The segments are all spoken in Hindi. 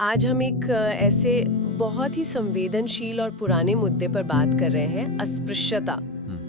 आज हम एक ऐसे बहुत ही संवेदनशील और पुराने मुद्दे पर बात कर रहे हैं, अस्पृश्यता।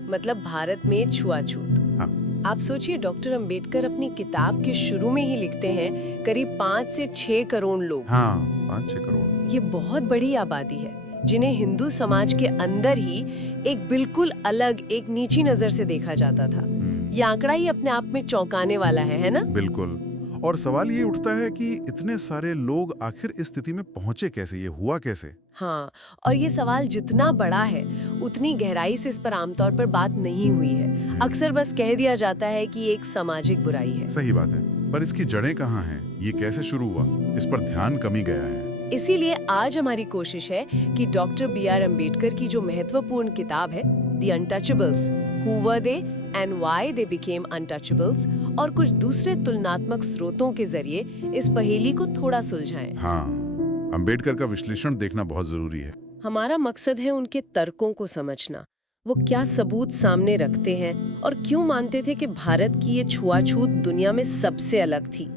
मतलब भारत में छुआछूत। हाँ। आप सोचिए, डॉक्टर अंबेडकर अपनी किताब के शुरू में ही लिखते हैं करीब 5 से 6 करोड़ लोग। हाँ, 5-6 करोड़। ये बहुत बड़ी आबादी है जिन्हें हिंदू समाज के अंदर ही एक बिल्कुल अलग, एक नीची नजर से देखा जाता था। ये आंकड़ा ही अपने आप में चौंकाने वाला है ना? बिल्कुल। और सवाल ये उठता है कि इतने सारे लोग आखिर इस स्थिति में पहुंचे कैसे, ये हुआ कैसे? हाँ, और ये सवाल जितना बड़ा है उतनी गहराई से इस पर आमतौर पर बात नहीं हुई है। अक्सर बस कह दिया जाता है कि ये एक सामाजिक बुराई है। सही बात है, पर इसकी जड़ें कहाँ हैं? ये कैसे शुरू हुआ? इस पर ध्यान कम ही गया है। इसीलिए आज हमारी कोशिश है कि डॉक्टर B.R. अम्बेडकर की जो महत्वपूर्ण किताब है, the untouchables, who were they and why they became untouchables, और कुछ दूसरे तुलनात्मक स्रोतों के जरिए इस पहेली को थोड़ा सुलझाएं। हाँ, अंबेडकर का विश्लेषण देखना बहुत जरूरी है। हमारा मकसद है उनके तर्कों को समझना। वो क्या सबूत सामने रखते हैं और क्यों मानते थे कि भारत की ये छुआछूत दुनिया में सबसे अलग थी।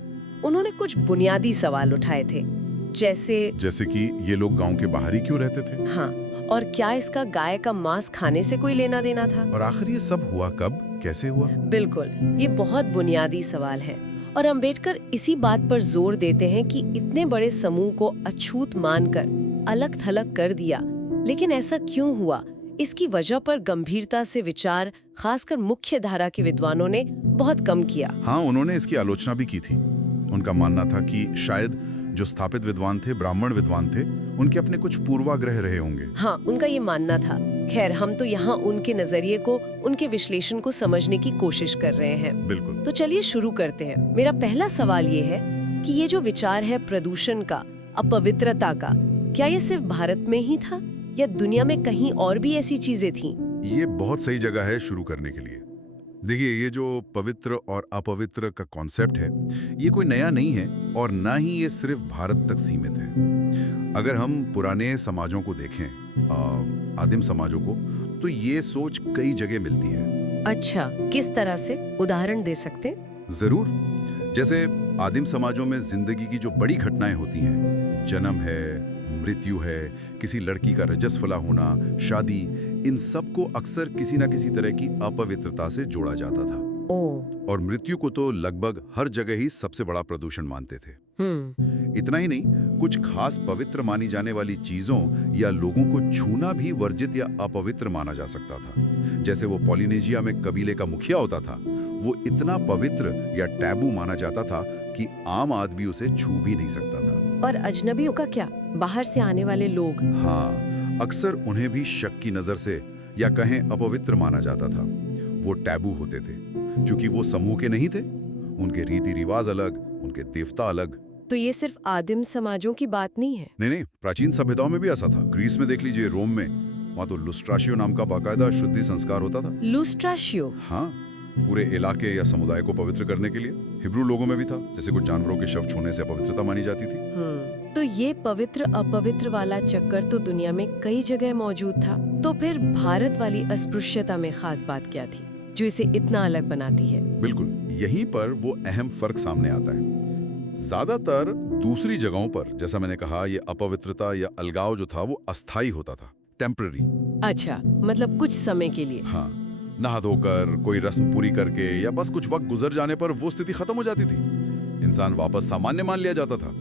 उन्होंने कुछ बुनियादी सवाल उठाए थे, जैसे कि ये लोग गांव के बाहर ही क्यों रहते थे? हाँ, और क्या इसका गाय का मांस खाने से कोई लेना देना था? और आखिर ये सब हुआ कब, कैसे हुआ? बिल्कुल, ये बहुत बुनियादी सवाल हैं। और अंबेडकर इसी बात पर जोर देते हैं कि इतने बड़े समूह को अछूत मानकर अलग थलग कर दिया, लेकिन ऐसा क्यों हुआ? इसकी वजह पर गंभीरता से विचार, खासकर मुख्य धारा के विद्वानों ने बहुत कम किया। हाँ, उन्होंने इसकी आलोचना भी की थी। उनका मानना था कि शायद जो स्थापित विद्वान थे, ब्राह्मण विद्वान थे, उनके अपने कुछ पूर्वाग्रह रहे होंगे। हाँ, उनका ये मानना था। खैर, हम तो यहाँ उनके नजरिए को, उनके विश्लेषण को समझने की कोशिश कर रहे हैं। बिल्कुल। तो चलिए शुरू करते हैं। मेरा पहला सवाल ये है कि ये जो विचार है प्रदूषण का, अपवित्रता का, क्या ये सिर्फ भारत में ही था या दुनिया में कहीं और भी ऐसी चीजें थीं? ये बहुत सही जगह है शुरू करने के लिए। देखिए, ये जो पवित्र और अपवित्र का कॉन्सेप्ट है, ये कोई नया नहीं है और ना ही ये सिर्फ भारत तक सीमित है। अगर हम पुराने समाजों को देखें, आदिम समाजों को, तो ये सोच कई जगह मिलती है। अच्छा, किस तरह से? उदाहरण दे सकते? जरूर। जैसे आदिम समाजों में जिंदगी की जो बड़ी घटनाएं होती हैं, जन्म है, मृत्यु है, किसी लड़की का रजस्वला होना, शादी, इन सब को अक्सर किसी ना किसी तरह की अपवित्रता से जोड़ा जाता था। और मृत्यु को तो लगभग हर जगह ही सबसे बड़ा प्रदूषण मानते थे। इतना ही नहीं, कुछ खास पवित्र मानी जाने वाली चीजों या लोगों को छूना भी वर्जित या अपवित्र माना जा सकता था। जैसे वो पॉलिनेशिया में कबीले का मुखिया होता था, वो इतना पवित्र या टैबू माना जाता था कि आम आदमी उसे छू भी नहीं सकता था। और अजनबियों का क्या? बाहर से आने वाले लोग? हाँ, अक्सर उन्हें भी शक की नजर से या कहें अपवित्र माना जाता था। वो टैबू होते थे क्योंकि वो समूह के नहीं थे। उनके रीति रिवाज अलग, उनके देवता अलग। तो ये सिर्फ आदिम समाजों की बात नहीं है? नहीं, प्राचीन सभ्यताओं में भी ऐसा था। ग्रीस में देख लीजिए, रोम में, वहाँ तो लुस्ट्राशियो नाम का बाकायदा शुद्धि संस्कार होता था। लुस्ट्राशियो? हाँ, पूरे इलाके या समुदाय को पवित्र करने के लिए। हिब्रू लोगों में भी था, जैसे कुछ जानवरों के शव छूने से अपवित्रता मानी जाती थी। तो ये पवित्र अपवित्र वाला चक्कर तो दुनिया में कई जगह मौजूद था। तो फिर भारत वाली अस्पृश्यता में खास बात क्या थी जो इसे इतना अलग बनाती है? बिल्कुल, यहीं पर वो अहम फर्क सामने आता है। ज्यादातर दूसरी जगहों पर, जैसा मैंने कहा, ये अपवित्रता या अलगाव जो था वो अस्थायी होता था, टेम्पररी। अच्छा, मतलब कुछ समय के लिए? हाँ, नहा धोकर, कोई रस्म पूरी करके या बस कुछ वक्त गुजर जाने पर वो स्थिति खत्म हो जाती थी। इंसान वापस सामान्य मान लिया जाता था।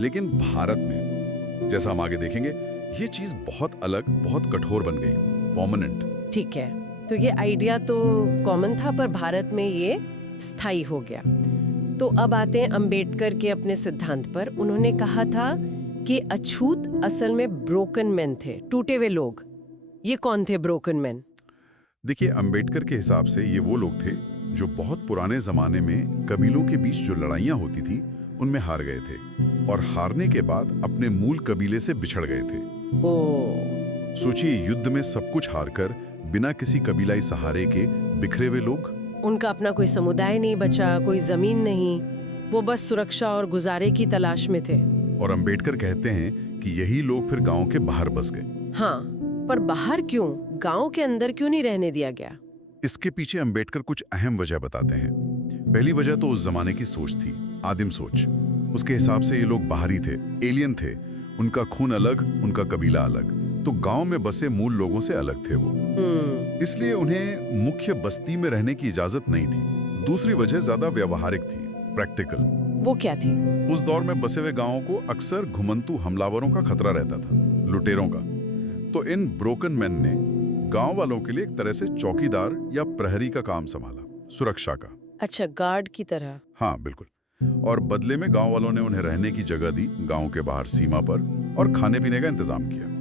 लेकिन भारत में, जैसा हम आगे देखेंगे, ये चीज बहुत अलग, बहुत कठोर बन गई, परमानेंट। ठीक है, तो ये आइडिया तो कॉमन था, पर भारत में ये स्थायी हो गया। तो अब आते हैं अंबेडकर के अपने सिद्धांत पर। उन्होंने कहा था कि अछूत असल में ब्रोकन मैन थे, टूटे हुए लोग। ये कौन थे ब्रोकन मैन? देखिए, अंबेडकर के हिसाब से ये वो लोग थे जो बहुत पुराने जमाने में कबीलों के बीच जो लड़ाइयां होती थी उनमें हार गए थे और हारने के बाद अपने मूल कबीले से बिछड़ गए थे। सोचिए, युद्ध में सब कुछ हारकर बिना किसी कबीलाई सहारे के बिखरे हुए लोग। उनका अपना कोई समुदाय नहीं बचा, कोई जमीन नहीं, वो बस सुरक्षा और गुजारे की तलाश में थे। और अंबेडकर कहते हैं कि यही लोग फिर गांव के बाहर बस गए। हाँ, पर बाहर क्यों? गांव के अंदर क्यों नहीं रहने दिया गया? इसके पीछे अंबेडकर कुछ अहम वजह बताते हैं। पहली वजह तो उस जमाने की सोच थी, आदिम सोच। उसके हिसाब से ये लोग बाहरी थे, एलियन थे, उनका खून अलग, उनका कबीला अलग, तो गांव में बसे मूल लोगों से अलग थे वो। इसलिए उन्हें मुख्य बस्ती में रहने की इजाजत नहीं थी। दूसरी वजह ज्यादा व्यवहारिक थी, प्रैक्टिकल। वो क्या थी? उस दौर में बसे हुए गांवों को अक्सर घुमंतू हमलावरों का खतरा रहता था, लुटेरों का। तो इन ब्रोकन मैन ने गांव वालों के लिए एक तरह से चौकीदार या प्रहरी का काम संभाला, सुरक्षा का। अच्छा, गार्ड की तरह। हाँ बिल्कुल। और बदले में गांव वालों ने उन्हें रहने की जगह दी, गांव के बाहर सीमा पर, और खाने पीने का इंतजाम किया।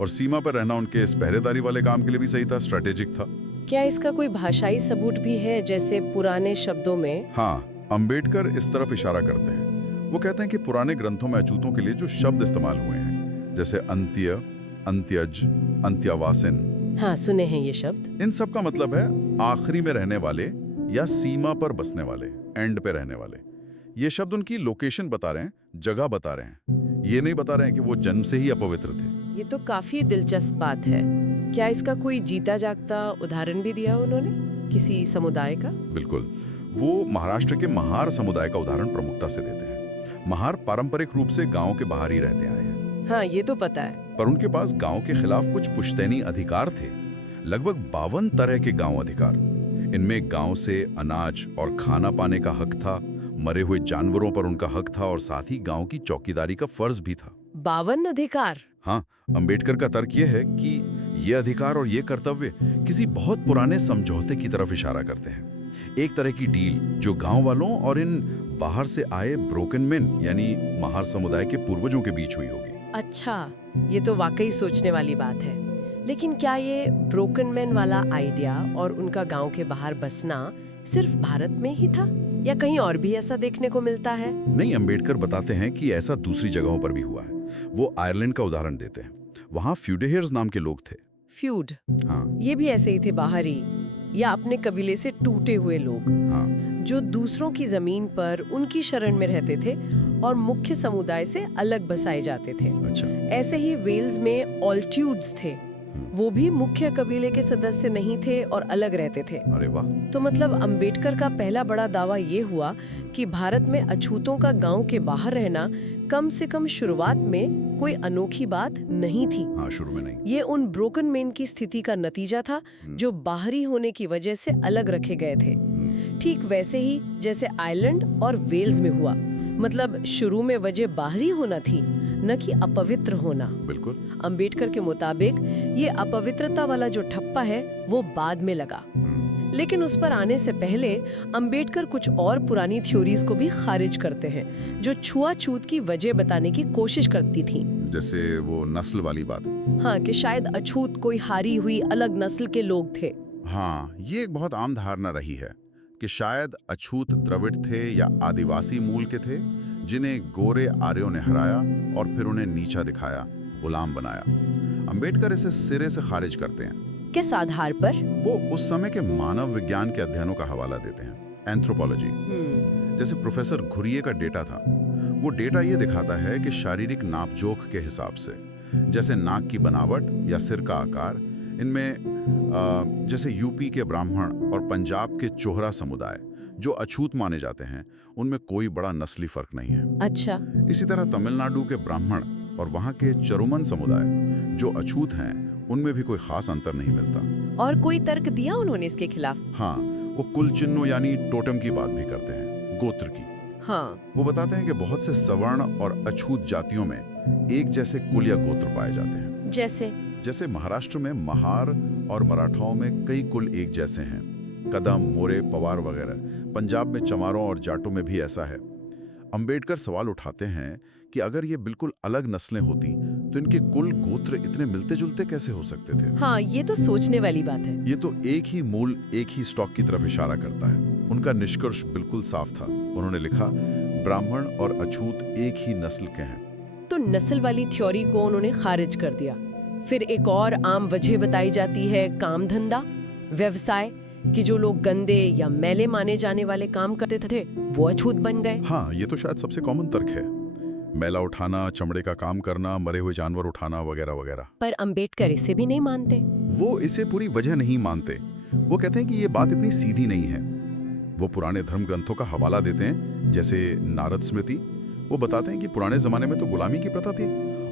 और सीमा पर रहना उनके इस पहरेदारी वाले काम के लिए भी सही था, स्ट्रेटेजिक था। क्या इसका कोई भाषाई सबूत भी है, जैसे पुराने शब्दों में? हाँ, अंबेडकर इस तरफ इशारा करते हैं। वो कहते हैं कि पुराने ग्रंथों में अछूतों के लिए जो शब्द इस्तेमाल हुए हैं, जैसे अंत्य, अंत्यज, अंत्यावासिन। हाँ, सुने हैं ये शब्द। इन सब का मतलब है आखिरी में रहने वाले या सीमा पर बसने वाले, एंड पे रहने वाले। ये शब्द उनकी लोकेशन बता रहे हैं, जगह बता रहे हैं। ये नहीं बता रहे हैं कि वो जन्म से ही अपवित्र थे। ये तो काफी दिलचस्प बात है। क्या इसका कोई जीता जागता उदाहरण भी दिया उन्होंने, किसी समुदाय का? बिल्कुल। वो महाराष्ट्र के महार समुदाय का उदाहरण प्रमुखता से देते हैं। महार पारंपरिक रूप से गांव के बाहर ही रहते आए हैं। हाँ, ये तो पता है। पर उनके पास गांव के खिलाफ कुछ पुश्तैनी अधिकार थे, लगभग 52 तरह के गांव अधिकार। इनमें गांव से अनाज और खाना पाने का हक था, मरे हुए जानवरों पर उनका हक था, और साथ ही गांव की चौकीदारी का फर्ज भी था। 52 अधिकार? हाँ, अंबेडकर का तर्क यह है कि ये अधिकार और ये कर्तव्य किसी बहुत पुराने समझौते की तरफ इशारा करते हैं। एक तरह की डील जो गांव वालों और इन बाहर से आए ब्रोकन मैन यानी महार समुदाय के पूर्वजों के बीच हुई होगी। अच्छा, ये तो वाकई सोचने वाली बात है। लेकिन क्या ये ब्रोकन मैन वाला आइडिया और उनका गांव के बाहर बसना सिर्फ भारत में ही था, या कहीं और भी ऐसा देखने को मिलता है? नहीं, अंबेडकर बताते हैं कि ऐसा दूसरी जगहों पर भी हुआ है। वो आयरलैंड का उदाहरण देते हैं। वहाँ फ्यूडेहर्स नाम के लोग थे। फ्यूड? हाँ ये भी ऐसे ही थे, बाहरी या अपने कबीले से टूटे हुए लोग, हाँ, जो दूसरों की जमीन पर उनकी शरण में रहते थे और मुख्य समुदाय से अलग बसाए जाते थे। अच्छा। ऐसे ही वेल्स में ऑल्ट्यूड्स थे। वो भी मुख्य कबीले के सदस्य नहीं थे और अलग रहते थे। अरे वाह। तो मतलब अंबेडकर का पहला बड़ा दावा ये हुआ कि भारत में अछूतों का गांव के बाहर रहना कम से कम शुरुआत में कोई अनोखी बात नहीं थी। हाँ, शुरू में नहीं। ये उन ब्रोकन मैन की स्थिति का नतीजा था, जो बाहरी होने की वजह से अलग रखे गए थे। ठीक वैसे ही जैसे आयरलैंड और वेल्स में हुआ। मतलब शुरू में वजह बाहरी होना थी, न कि अपवित्र होना। बिल्कुल। अंबेडकर के मुताबिक ये अपवित्रता वाला जो ठप्पा है वो बाद में लगा। लेकिन उस पर आने से पहले अंबेडकर कुछ और पुरानी थ्योरीज को भी खारिज करते हैं, जो छुआछूत की वजह बताने की कोशिश करती थी। जैसे वो नस्ल वाली बात। हाँ, कि शायद अछूत कोई हारी हुई अलग नस्ल के लोग थे। हाँ, ये एक बहुत आम धारणा रही है कि शायद अछूत द्रविड़ थे या आदिवासी मूल के थे, जिन्हें गोरे आर्यों ने हराया और फिर उन्हें नीचा दिखाया, गुलाम बनाया। अंबेडकर इसे सिरे से खारिज करते हैं। किस आधार पर? वो उस समय के मानव विज्ञान के अध्ययनों का हवाला देते हैं, एंथ्रोपोलॉजी। जैसे प्रोफेसर घुरिये का डेटा था। वो डेटा ये दिखाता है कि शारीरिक नापजोख के हिसाब से, जैसे नाक की बनावट या सिर का आकार, इनमें जैसे यूपी के ब्राह्मण और पंजाब के चोहरा समुदाय जो अछूत माने जाते हैं, उनमें कोई बड़ा नस्ली फर्क नहीं है। अच्छा। इसी तरह तमिलनाडु के ब्राह्मण और वहाँ के चरुमन समुदाय जो अछूत हैं, उनमें भी कोई खास अंतर नहीं मिलता। और कोई तर्क दिया उन्होंने इसके खिलाफ? हाँ, वो कुल चिन्हों यानी टोटम की बात भी करते हैं, गोत्र की। हाँ। वो बताते हैं कि बहुत से सवर्ण और अछूत जातियों में एक जैसे कुल या गोत्र पाए जाते हैं। जैसे महाराष्ट्र में महार और मराठाओं में कई कुल एक जैसे हैं, कदम, मोरे, पवार वगैरह। पंजाब में चमारों और जाटों में भी ऐसा है। अंबेडकर सवाल उठाते हैं कि अगर ये बिल्कुल अलग नस्लें होती तो इनके कुल गोत्र इतने मिलते जुलते कैसे हो सकते थे। हाँ, ये तो सोचने वाली बात है। ये तो एक ही मूल, एक ही स्टॉक की तरफ इशारा करता है। उनका निष्कर्ष बिल्कुल साफ था। उन्होंने लिखा, ब्राह्मण और अछूत एक ही नस्ल के हैं। तो नस्ल वाली थ्योरी को उन्होंने खारिज कर दिया। फिर एक और आम वजह बताई जाती है, काम धंधा, व्यवसाय, कि जो लोग गंदे या मैले माने जाने वाले काम करते थे वो अछूत बन गए। हाँ, ये तो शायद सबसे कॉमन तर्क है, मैला उठाना, चमड़े का काम करना, मरे हुए जानवर उठाना वगैरह वगैरह। पर अंबेडकर इसे भी नहीं मानते। वो इसे पूरी वजह नहीं मानते। वो कहते हैं कि ये बात इतनी सीधी नहीं है। वो पुराने धर्म ग्रंथों का हवाला देते हैं, जैसे नारद स्मृति। वो बताते हैं कि पुराने जमाने में तो गुलामी की प्रथा थी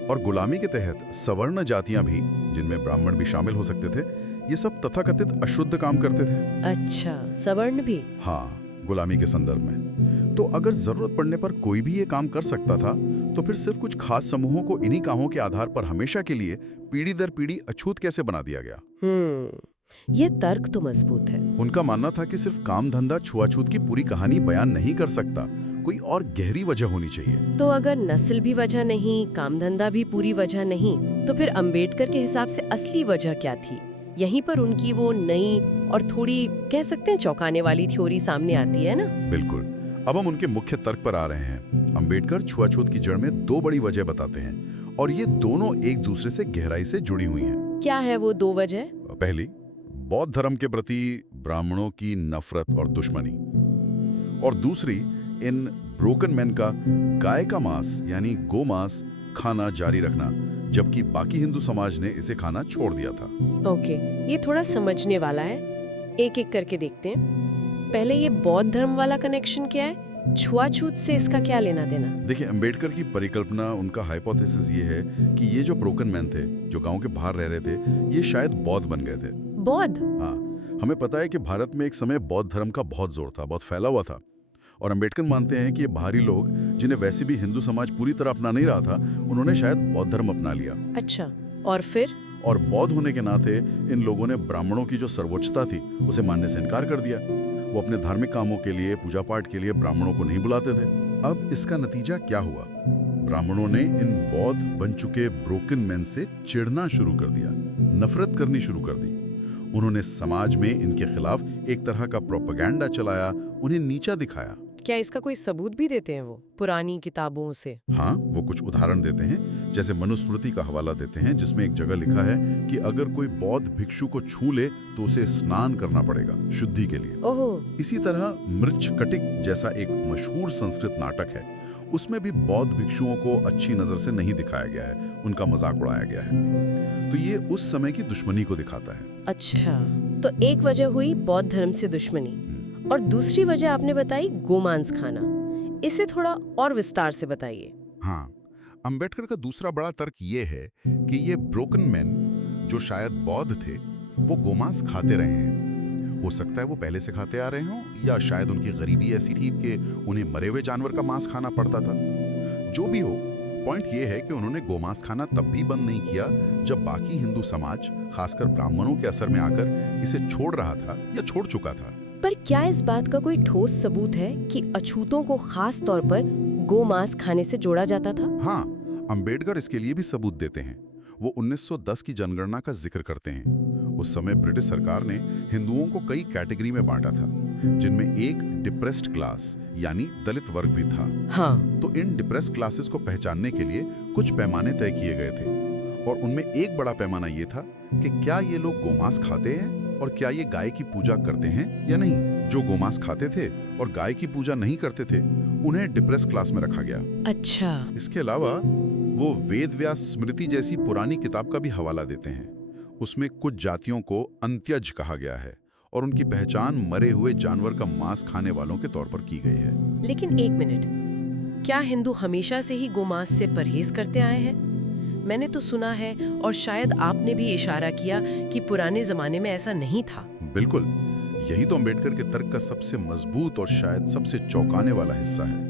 और गुलामी के तहत सवर्ण जातियां भी, जिनमें ब्राह्मण भी शामिल हो सकते थे, ये सब तथाकथित अशुद्ध काम करते थे। अच्छा, सवर्ण भी? हाँ, गुलामी के संदर्भ में। तो अगर जरूरत पड़ने पर कोई भी ये काम कर सकता था, तो फिर सिर्फ कुछ खास समूहों को इन्हीं कामों के आधार पर हमेशा के लिए पीढ़ी दर पीढ़ी अछूत कैसे बना दिया गया? ये तर्क तो मजबूत है। उनका मानना था कि सिर्फ काम धंधा छुआछूत की पूरी कहानी बयान नहीं कर सकता, कोई और गहरी वजह होनी चाहिए। तो अगर नस्ल भी वजह नहीं, काम धंधा भी पूरी वजह नहीं, तो फिर अंबेडकर के हिसाब से असली वजह क्या थी? यहीं पर उनकी वो नई और थोड़ी कह सकते हैं चौंकाने वाली थ्योरी सामने आती है ना? बिल्कुल। अब हम उनके मुख्य तर्क पर आ रहे हैं। अंबेडकर छुआछूत की जड़ में दो बड़ी वजह बताते हैं और ये दोनों एक दूसरे से गहराई से जुड़ी हुई हैं। क्या है वो दो वजह? पहली, बौद्ध धर्म के प्रति ब्राह्मणों की नफरत और दुश्मनी, और दूसरी, इन ब्रोकन मैन का गाय का मांस यानी गोमांस खाना जारी रखना, जबकि बाकी हिंदू समाज ने इसे खाना छोड़ दिया था। ओके, ये थोड़ा समझने वाला है। एक एक करके देखते हैं। पहले ये बौद्ध धर्म वाला कनेक्शन क्या है? छुआछूत से इसका क्या लेना देना? देखिए, अंबेडकर की परिकल्पना, उनका हाइपोथेसिस ये है कि ये जो ब्रोकन मैन थे, जो गांव के बाहर रह रहे थे, ये शायद बौद्ध बन गए थे। बौद्ध? हाँ, हमें पता है कि भारत में एक समय बौद्ध धर्म का बहुत जोर था, बहुत फैला हुआ था, और अंबेडकर मानते हैं कि ये बाहरी लोग, जिन्हें वैसे भी हिंदू समाज पूरी तरह अपना नहीं रहा था, उन्होंने शायद बौद्ध धर्म अपना लिया। अच्छा, और फिर? और बौद्ध होने के नाते इन लोगों ने ब्राह्मणों की जो सर्वोच्चता थी उसे मानने से इनकार कर दिया। वो अपने धार्मिक कामों के लिए, पूजा पाठ के लिए ब्राह्मणों को नहीं बुलाते थे। अब इसका नतीजा क्या हुआ? ब्राह्मणों ने इन बौद्ध बन चुके ब्रोकन मैन से चिढ़ना शुरू कर दिया, नफरत करनी शुरू कर दी। उन्होंने समाज में इनके खिलाफ एक तरह का प्रोपेगेंडा चलाया, उन्हें नीचा दिखाया। क्या इसका कोई सबूत भी देते हैं वो पुरानी किताबों से? हाँ, वो कुछ उदाहरण देते हैं, जैसे मनुस्मृति का हवाला देते हैं, जिसमें एक जगह लिखा है कि अगर कोई बौद्ध भिक्षु को छू ले तो उसे स्नान करना पड़ेगा शुद्धि के लिए। ओहो। इसी तरह मृच्छकटिक जैसा एक मशहूर संस्कृत नाटक है, उसमें भी बौद्ध भिक्षुओं को अच्छी नजर से नहीं दिखाया गया है, उनका मजाक उड़ाया गया है। तो ये उस समय की दुश्मनी को दिखाता है। अच्छा, तो एक वजह हुई बौद्ध धर्म से दुश्मनी, और दूसरी वजह आपने बताई गोमांस खाना। इसे थोड़ा और विस्तार से बताइए। हाँ, अंबेडकर का दूसरा बड़ा तर्क ये है कि ये ब्रोकन मैन, जो शायद बौद्ध थे, वो गोमांस खाते रहे हैं। हो सकता है वो पहले से खाते आ रहे हों, या शायद उनकी गरीबी ऐसी थी कि उन्हें मरे हुए जानवर का मांस खाना पड़ता था। जो भी हो, पॉइंट ये है कि उन्होंने गोमांस खाना तब भी बंद नहीं किया जब बाकी हिंदू समाज, खासकर ब्राह्मणों के असर में आकर, इसे छोड़ रहा था या छोड़ चुका था। पर क्या इस बात का कोई ठोस सबूत है कि अछूतों को खास तौर पर गोमांस खाने से जोड़ा जाता था? हाँ, अंबेडकर इसके लिए भी सबूत देते हैं। वो 1910 की जनगणना का जिक्र करते हैं। उस समय ब्रिटिश सरकार ने हिंदुओं को कई कैटेगरी में बांटा था, जिनमें एक डिप्रेस्ड क्लास यानी दलित वर्ग भी था। हाँ। तो इन डिप्रेस्ड क्लासेस को पहचानने के लिए कुछ पैमाने तय किए गए थे, और उनमें एक बड़ा पैमाना ये था कि क्या ये लोग गोमांस खाते हैं और क्या ये गाय की पूजा करते हैं या नहीं। जो गोमांस खाते थे और गाय की पूजा नहीं करते थे, उन्हें डिप्रेस क्लास में रखा गया। अच्छा। इसके अलावा वो वेद व्यास स्मृति जैसी पुरानी किताब का भी हवाला देते हैं। उसमें कुछ जातियों को अंत्यज कहा गया है और उनकी पहचान मरे हुए जानवर का मांस खाने वालों के तौर पर की गई है। लेकिन एक मिनट, क्या हिंदू हमेशा से ही गोमांस से परहेज करते आए हैं? मैंने तो सुना है, और शायद आपने भी इशारा किया, कि पुराने जमाने में ऐसा नहीं था। बिल्कुल, यही तो अंबेडकर के तर्क का सबसे मजबूत और शायद सबसे चौंकाने वाला हिस्सा है।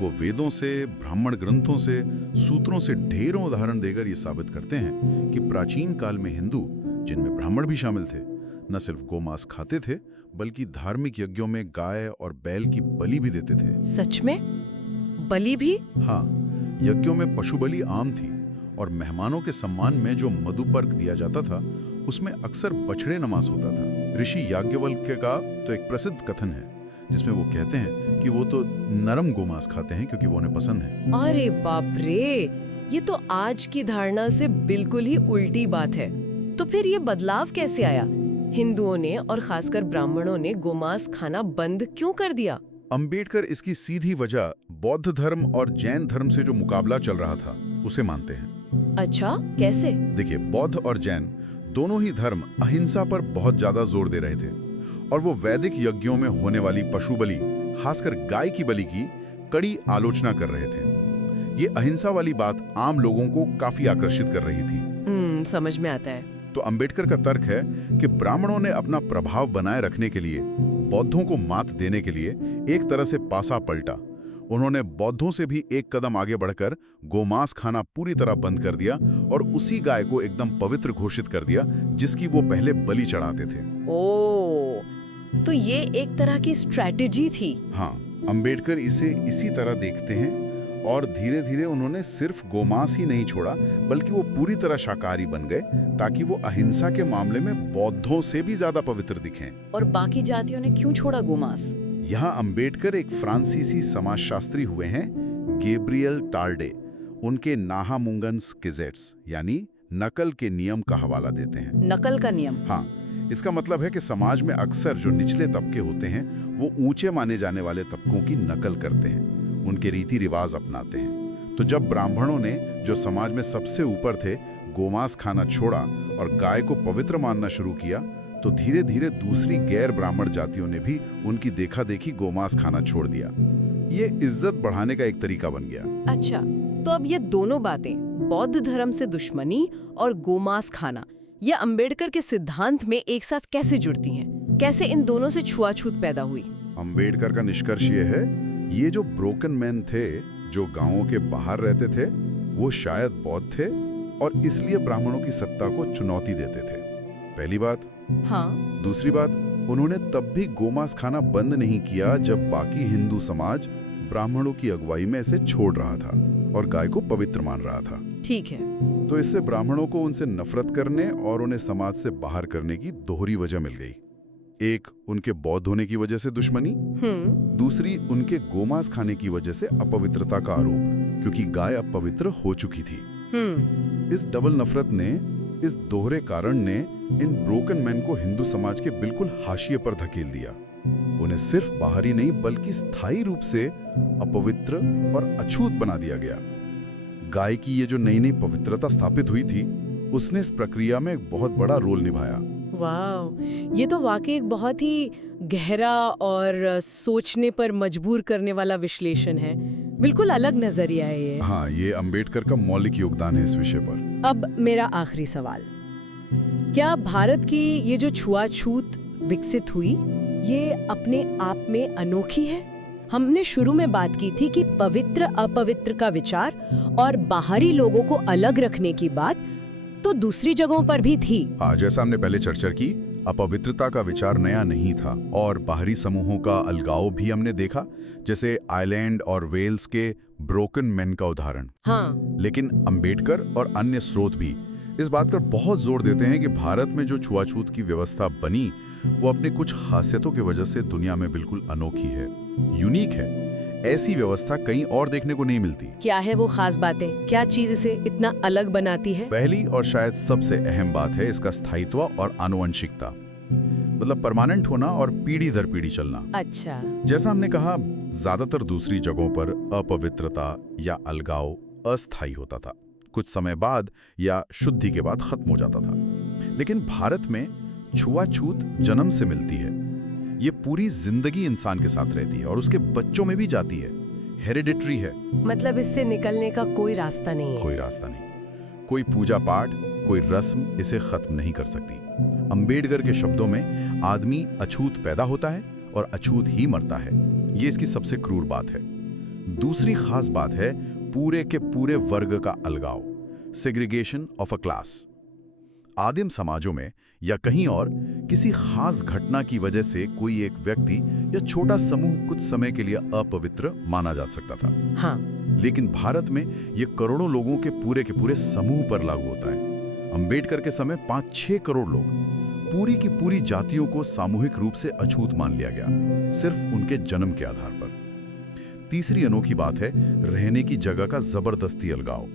वो वेदों से, ब्राह्मण ग्रंथों से, सूत्रों से ढेरों उदाहरण देकर ये साबित करते हैं कि प्राचीन काल में हिंदू, जिनमें ब्राह्मण भी शामिल थे, न सिर्फ गोमांस खाते थे, बल्कि धार्मिक यज्ञों में गाय और बैल की बलि भी देते थे। सच में? बलि भी? हाँ, यज्ञों में पशु बलि आम थी, और मेहमानों के सम्मान में जो मधुपर्क दिया जाता था, उसमें अक्सर बछड़े नमाज होता था। ऋषि याज्ञवल्क्य का तो एक प्रसिद्ध कथन है, जिसमें वो कहते हैं कि वो तो नरम गोमांस खाते हैं क्योंकि वो उन्हें पसंद है। अरे बाप रे, ये तो आज की धारणा से बिल्कुल ही उल्टी बात है। तो फिर ये बदलाव कैसे आया? हिंदुओं ने और खासकर ब्राह्मणों ने गोमांस खाना बंद क्यों कर दिया? अंबेडकर इसकी सीधी वजह बौद्ध धर्म और जैन धर्म से जो मुकाबला चल रहा था उसे मानते हैं। अच्छा, कैसे? देखिए, बौद्ध और जैन दोनों ही धर्म अहिंसा पर बहुत ज्यादा जोर दे रहे थे, और वो वैदिक यज्ञों में होने वाली पशु बलि, खासकर गाय की बलि की कड़ी आलोचना कर रहे थे। ये अहिंसा वाली बात आम लोगों को काफी आकर्षित कर रही थी। समझ में आता है। तो अंबेडकर का तर्क है कि ब्राह्मणों ने अपना प्रभाव बनाए रखने के लिए, बौद्धों को मात देने के लिए एक तरह से पासा पलटा। उन्होंने बौद्धों से भी एक कदम आगे बढ़कर गोमांस खाना पूरी तरह बंद कर दिया और उसी गाय को एकदम पवित्र घोषित कर दिया जिसकी वो पहले बलि चढ़ाते थे। ओह, तो ये एक तरह की स्ट्रैटेजी थी। हाँ, अंबेडकर इसे इसी तरह देखते हैं और धीरे धीरे उन्होंने सिर्फ गोमांस ही नहीं छोड़ा बल्कि वो पूरी तरह शाकाहारी बन गए ताकि वो अहिंसा के मामले में बौद्धों से भी ज्यादा पवित्र दिखें। और बाकी जातियों ने क्यों छोड़ा गोमांस? यहाँ अंबेडकर एक फ्रांसीसी समाजशास्त्री हुए हैं, गैब्रियल टार्डे। उनके नाहामुंगन्स किजेट्स यानी नकल के नियम का हवाला देते हैं। नकल का नियम? हाँ, इसका मतलब है कि समाज में अक्सर जो निचले तबके होते हैं वो ऊंचे माने जाने वाले तबकों की नकल करते हैं, उनके रीति रिवाज अपनाते हैं। तो जब ब्राह्मणों ने, जो समाज में सबसे ऊपर थे, गोमांस खाना छोड़ा और गाय को पवित्र मानना शुरू किया, तो धीरे धीरे दूसरी गैर ब्राह्मण जातियों ने भी उनकी देखा देखी गोमांस खाना छोड़ दिया। ये इज्जत बढ़ाने का एक तरीका बन गया। अच्छा, तो अब ये दोनों बातें, बौद्ध धर्म से दुश्मनी और गोमांस खाना, ये अंबेडकर के सिद्धांत में एक साथ कैसे जुड़ती हैं? कैसे इन दोनों से छुआछूत पैदा हुई? अंबेडकर का निष्कर्ष ये है, ये जो ब्रोकन मैन थे, जो गांवों के बाहर रहते थे, वो शायद बौद्ध थे और इसलिए ब्राह्मणों की सत्ता को चुनौती देते थे। पहली बात। हाँ। दूसरी बात, उन्होंने तब भी गोमांस खाना बंद नहीं किया जब बाकी हिंदू समाज ब्राह्मणों की अगुवाई में इसे छोड़ रहा था और गाय को पवित्र मान रहा था। ठीक है। तो इससे ब्राह्मणों को उनसे नफरत करने और उन्हें समाज से बाहर करने की दोहरी वजह मिल गई। एक, उनके बौद्ध होने की वजह से दुश्मनी। दूसरी, उनके गोमांस खाने की वजह से अपवित्रता का आरोप, क्योंकि गाय अपवित्र हो चुकी थी। इस डबल नफरत ने, इस दोहरे कारण ने इन ब्रोकन मैन को हिंदू समाज के बिल्कुल हाशिए पर धकेल दिया। उन्हें सिर्फ बाहरी नहीं बल्कि स्थायी रूप से अपवित्र और अछूत बना दिया गया। गाय की ये जो नई नई पवित्रता स्थापित हुई थी, उसने इस प्रक्रिया में एक बहुत बड़ा रोल निभाया। वाह, ये तो वाकई एक बहुत ही गहरा और सोचने पर मजबूर करने वाला विश्लेषण है। बिल्कुल अलग नजरिया है ये। हाँ, ये अंबेडकर का मौलिक योगदान है इस विषय पर। अब मेरा आखिरी सवाल, क्या भारत की ये जो छुआछूत विकसित हुई, ये अपने आप में अनोखी है? हमने शुरू में बात की थी कि पवित्र अपवित्र का विचार और बाहरी लोगों को अलग रखने की बात तो दूसरी जगहों पर भी थी। हाँ, जैसा हमने पहले चर्चा की, अपवित्रता का विचार नया नहीं था और बाहरी समूहों का अलगाव भी हमने देखा, जैसे आइलैंड और वेल्स के ब्रोकन मैन का उदाहरण। हाँ। लेकिन अंबेडकर और अन्य स्रोत भी इस बात पर बहुत जोर देते हैं कि भारत में जो छुआछूत की व्यवस्था बनी, वो अपने कुछ खासियतों की वजह से दुनिया में बिल्कुल अनोखी है, यूनिक है। ऐसी व्यवस्था कहीं और देखने को नहीं मिलती। क्या है वो खास बातें? क्या चीज इसे इतना अलग बनाती है? पहली और शायद सबसे अहम बात है इसका स्थायित्व और आनुवंशिकता, मतलब परमानेंट होना और पीढ़ी दर पीढ़ी चलना। अच्छा। जैसा हमने कहा, ज्यादातर दूसरी जगहों पर अपवित्रता या अलगाव अस्थायी होता था, कुछ समय बाद या शुद्धि के बाद खत्म हो जाता था। लेकिन भारत में छुआछूत जन्म से मिलती है, ये पूरी जिंदगी इंसान के साथ रहती है और उसके बच्चों में भी जाती है, हेरिडिटरी है। मतलब इससे निकलने का कोई रास्ता नहीं है? कोई रास्ता नहीं। कोई पूजा पाठ, कोई रस्म इसे खत्म नहीं कर सकती। अंबेडकर के शब्दों में, आदमी अछूत पैदा होता है और अछूत ही मरता है। ये इसकी सबसे क्रूर बात है। दूसरी खास बात है पूरे के पूरे वर्ग का अलगाव, सेग्रीगेशन ऑफ अ क्लास। आदिम समाजों में या कहीं और किसी खास घटना की वजह से कोई एक व्यक्ति या छोटा समूह कुछ समय के लिए अपवित्र माना जा सकता था। हाँ। लेकिन भारत में ये करोड़ों लोगों के पूरे समूह पर लागू होता है। अंबेडकर के समय 5-6 करोड़ लोग, पूरी की पूरी जातियों को सामूहिक रूप से अछूत मान लिया गया, सिर्फ उनके जन्म के आधार पर। तीसरी अनोखी बात है रहने की जगह का जबरदस्ती अलगाव,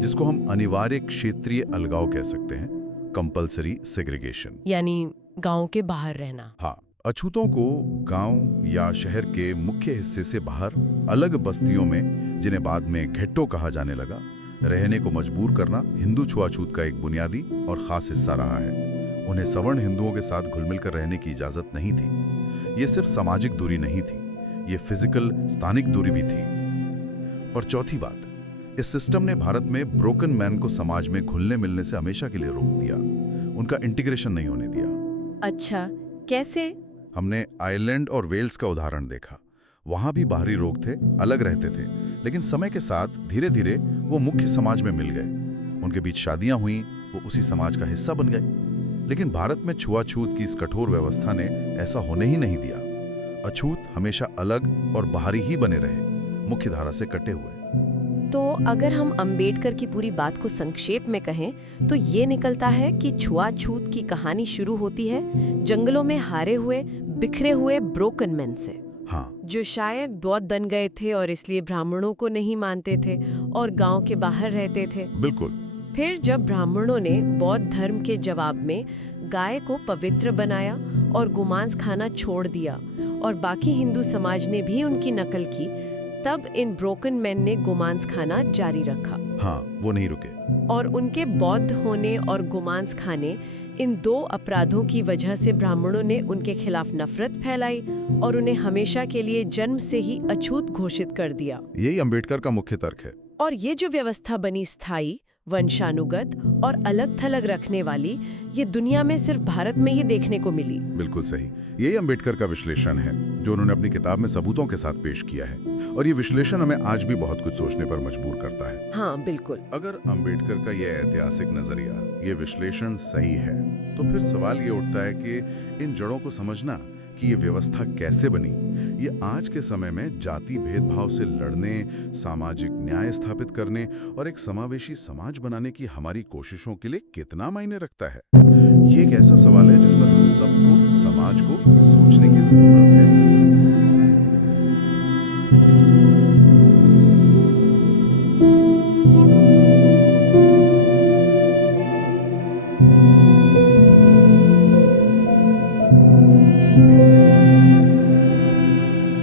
जिसको हम अनिवार्य क्षेत्रीय अलगाव कह सकते हैं, कंपल्सरी सेग्रीगेशन, यानी गांव के बाहर रहना। हाँ, अछूतों को गांव या शहर के मुख्य हिस्से से बाहर अलग बस्तियों में, जिन्हें बाद में घेट्टो कहा जाने लगा, रहने को मजबूर करना हिंदू छुआछूत का एक बुनियादी और खास हिस्सा रहा है। उन्हें सवर्ण हिंदुओं के साथ घुल-मिल कर रहने की इजाजत नहीं थी। ये सिर्फ सामाजिक दूरी नहीं थी, ये फिजिकल स्थानिक दूरी भी थी। और चौथी बात, इस सिस्टम ने भारत में ब्रोकन मैन को समाज में घुलने मिलने से हमेशा के लिए रोक दिया, उनका इंटीग्रेशन नहीं होने दिया। अच्छा, कैसे? हमने आयरलैंड और वेल्स का उदाहरण देखा। वहां भी बाहरी लोग थे, अलग रहते थे, लेकिन समय के साथ धीरे धीरे वो मुख्य समाज में मिल गए। उनके बीच शादियां हुई, वो उसी समाज का हिस्सा बन गए। लेकिन भारत में छुआछूत की इस कठोर व्यवस्था ने ऐसा होने ही नहीं दिया। अछूत हमेशा अलग और बाहरी ही बने रहे, मुख्य धारा से कटे हुए। तो अगर हम अंबेडकर की पूरी बात को संक्षेप में कहें तो ये निकलता है कि छुआछूत की कहानी शुरू होती है जंगलों में हारे हुए, बिखरे हुए ब्रोकन मैन से। हाँ, जो शायद बौद्ध बन गए थे और इसलिए ब्राह्मणों को नहीं मानते थे और गांव के बाहर रहते थे। बिल्कुल। फिर जब ब्राह्मणों ने बौद्ध धर्म के जवाब में गाय को पवित्र बनाया और गोमांस खाना छोड़ दिया और बाकी हिंदू समाज ने भी उनकी नकल की, तब इन ब्रोकन मैन ने गोमांस खाना जारी रखा। हाँ, वो नहीं रुके। और उनके बौद्ध होने और गोमांस खाने, इन दो अपराधों की वजह से ब्राह्मणों ने उनके खिलाफ नफरत फैलाई और उन्हें हमेशा के लिए जन्म से ही अछूत घोषित कर दिया। यही अंबेडकर का मुख्य तर्क है। और ये जो व्यवस्था बनी स्थायी, वंशानुगत और अलग थलग रखने वाली, ये दुनिया में सिर्फ भारत में ही देखने को मिली। बिल्कुल सही। यही अंबेडकर का विश्लेषण है जो उन्होंने अपनी किताब में सबूतों के साथ पेश किया है। और ये विश्लेषण हमें आज भी बहुत कुछ सोचने पर मजबूर करता है। हाँ, बिल्कुल। अगर अंबेडकर का यह ऐतिहासिक नजरिया, ये विश्लेषण सही है, तो फिर सवाल ये उठता है कि इन जड़ों को समझना कि ये व्यवस्था कैसे बनी, ये आज के समय में जाति भेदभाव से लड़ने, सामाजिक न्याय स्थापित करने और एक समावेशी समाज बनाने की हमारी कोशिशों के लिए कितना मायने रखता है। ये एक ऐसा सवाल है जिस पर हम सबको, समाज को सोचने की जरूरत है।